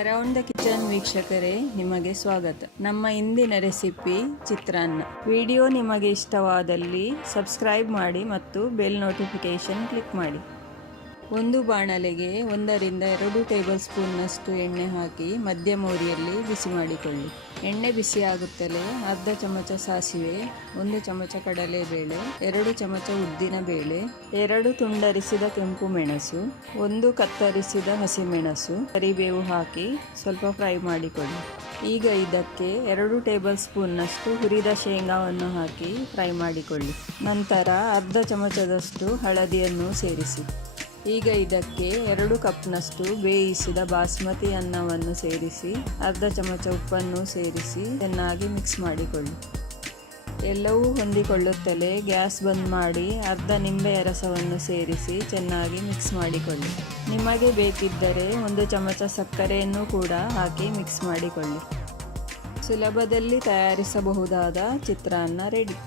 Around the kitchen ವೀಕ್ಷಕರೇ, ನಿಮಗೆ ಸ್ವಾಗತ. ನಮ್ಮ ಇಂದಿನ ರೆಸಿಪಿ ಚಿತ್ರಾನ್ನ. ವಿಡಿಯೋ ನಿಮಗೆ ಇಷ್ಟವಾದಲ್ಲಿ ಸಬ್ಸ್ಕ್ರೈಬ್ ಮಾಡಿ ಮತ್ತು ಬೆಲ್ ನೋಟಿಫಿಕೇಶನ್ ಕ್ಲಿಕ್ ಮಾಡಿ. ಒಂದು ಬಾಣಲೆಗೆ 1-2 ಟೇಬಲ್ ಸ್ಪೂನ್ನಷ್ಟು ಎಣ್ಣೆ ಹಾಕಿ ಮಧ್ಯಮ ಉರಿಯಲ್ಲಿ ಬಿಸಿ ಮಾಡಿಕೊಳ್ಳಿ. ಎಣ್ಣೆ ಬಿಸಿಯಾಗುತ್ತಲೇ ಅರ್ಧ ಚಮಚ ಸಾಸಿವೆ, 1 ಚಮಚ ಕಡಲೆಬೇಳೆ, 2 ಚಮಚ ಉದ್ದಿನ ಬೇಳೆ, 2 ತುಂಡರಿಸಿದ ಕೆಂಪು ಮೆಣಸು, 1 ಕತ್ತರಿಸಿದ ಹಸಿಮೆಣಸು, ಕರಿಬೇವು ಹಾಕಿ ಸ್ವಲ್ಪ ಫ್ರೈ ಮಾಡಿಕೊಳ್ಳಿ. ಈಗ ಇದಕ್ಕೆ 2 ಟೇಬಲ್ ಸ್ಪೂನ್ನಷ್ಟು ಹುರಿದ ಶೇಂಗಾವನ್ನು ಹಾಕಿ ಫ್ರೈ ಮಾಡಿಕೊಳ್ಳಿ. ನಂತರ ಅರ್ಧ ಚಮಚದಷ್ಟು ಹಳದಿಯನ್ನು ಸೇರಿಸಿ. ಈಗ ಇದಕ್ಕೆ 2 ಕಪ್ನಷ್ಟು ಬೇಯಿಸಿದ ಬಾಸ್ಮತಿ ಅನ್ನವನ್ನು ಸೇರಿಸಿ ಅರ್ಧ ಚಮಚ ಉಪ್ಪನ್ನು ಸೇರಿಸಿ ಚೆನ್ನಾಗಿ ಮಿಕ್ಸ್ ಮಾಡಿಕೊಳ್ಳಿ. ಎಲ್ಲವೂ ಹೊಂದಿಕೊಳ್ಳುತ್ತಲೇ ಗ್ಯಾಸ್ ಬಂದ್ ಮಾಡಿ ಅರ್ಧ ನಿಂಬೆಯ ರಸವನ್ನು ಸೇರಿಸಿ ಚೆನ್ನಾಗಿ ಮಿಕ್ಸ್ ಮಾಡಿಕೊಳ್ಳಿ. ನಿಮಗೆ ಬೇಕಿದ್ದರೆ 1 ಚಮಚ ಸಕ್ಕರೆಯನ್ನು ಕೂಡ ಹಾಕಿ ಮಿಕ್ಸ್ ಮಾಡಿಕೊಳ್ಳಿ. ಸುಲಭದಲ್ಲಿ ತಯಾರಿಸಬಹುದಾದ ಚಿತ್ರಾನ್ನ ರೆಡಿ.